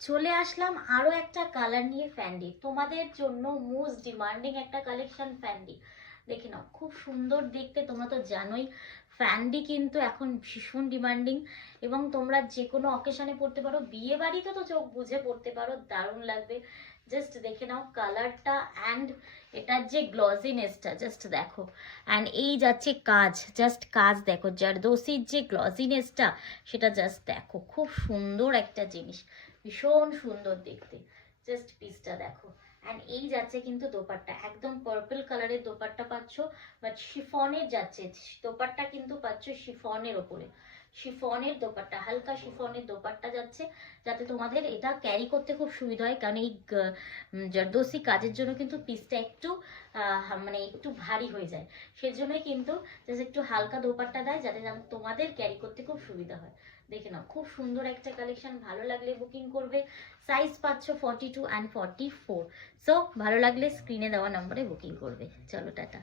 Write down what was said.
চলে আসলাম আরো একটা কালার নিয়ে, ফ্যান্ডি। তোমাদের জন্য মোস্ট ডিমান্ডিং একটা কালেকশন ফ্যান্ডি। দেখে নাও, খুব সুন্দর দেখতে। তোমরা তো জানোই ফ্যান্ডি কিন্তু এখন ভীষণ ডিমান্ডিং, এবং তোমরা যে কোনো অকেশনে পড়তে পারো, বিয়ে বাড়িতে তো চোখ বুঝে পড়তে পারো, দারুণ লাগবে। জাস্ট দেখে নাও কালারটা অ্যান্ড এটার যে গ্লজিনেসটা জাস্ট দেখো। অ্যান্ড এই যাচ্ছে কাজ, জাস্ট কাজ দেখো, জারদোসির যে গ্লজিনেসটা সেটা জাস্ট দেখো। খুব সুন্দর একটা জিনিস, ভীষণ সুন্দর দেখতে। জাস্ট পিসটা দেখো। অ্যান্ড এই যাচ্ছে কিন্তু দোপাট্টা, একদম পার্পল কালারের দোপাট্টা পাচ্ছ, বাট শিফনের যাচ্ছে। দোপাট্টা কিন্তু পাচ্ছ শিফনের ওপরে, শিফনের দোপাট্টা, হালকা শিফনের দোপাট্টা যাচ্ছে, যাতে তোমাদের এটা ক্যারি করতে খুব সুবিধা হয়। কারণ এই জারদোসি কাজের জন্য কিন্তু পিসটা একটু মানে একটু ভারী হয়ে যায়, সেজন্যই কিন্তু জাস্ট একটু হালকা দোপাট্টা দেয়, যাতে তোমাদের ক্যারি করতে খুব সুবিধা হয়। দেখে নাও, খুব সুন্দর একটা কালেকশন। ভালো লাগলে বুকিং করবে। সাইজ পাচ্ছ 42 অ্যান্ড 44। সো ভালো লাগলে স্ক্রিনে দেওয়া নম্বরে বুকিং করবে। চলো টাটা।